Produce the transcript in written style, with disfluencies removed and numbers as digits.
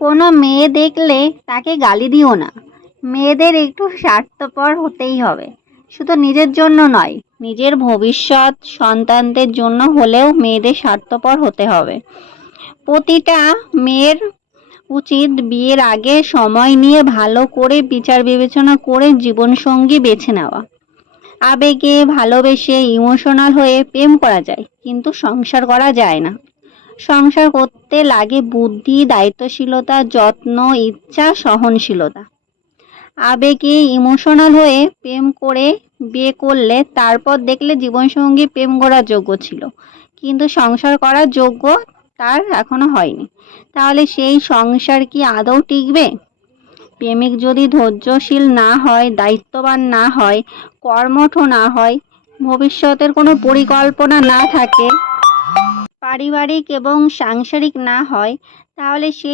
কোনো মেয়ে দেখলে তাকে গালি দিও না। মেয়েদের একটু স্বার্থপর হতেই হবে, শুধু নিজের জন্য নয়, নিজের ভবিষ্যৎ সন্তানদের জন্য হলেও মেয়েদের স্বার্থপর হতে হবে। প্রতিটা মেয়ের উচিত বিয়ের আগে সময় নিয়ে ভালো করে বিচার বিবেচনা করে জীবনসঙ্গী বেছে নেওয়া। আবেগে ভালোবেসে ইমোশনাল হয়ে প্রেম করা যায়, কিন্তু সংসার করা যায় না। সংসার করতে লাগে বুদ্ধি, দায়িত্বশীলতা, যত্ন, ইচ্ছা, সহনশীলতা। আবেগে ইমোশনাল হয়ে প্রেম করে বিয়ে করলে তারপর দেখলে জীবনসঙ্গী প্রেম করার যোগ্য ছিল, কিন্তু সংসার করার যোগ্য তার এখনো হয়নি, তাহলে সেই সংসার কি আদৌ টিকবে? প্রেমিক যদি ধৈর্যশীল না হয়, দায়িত্ববান না হয়, কর্মঠ না হয়, ভবিষ্যতের কোনো পরিকল্পনা না থাকে, পারিবারিক এবং সাংসারিক না হয়, তাহলে সেই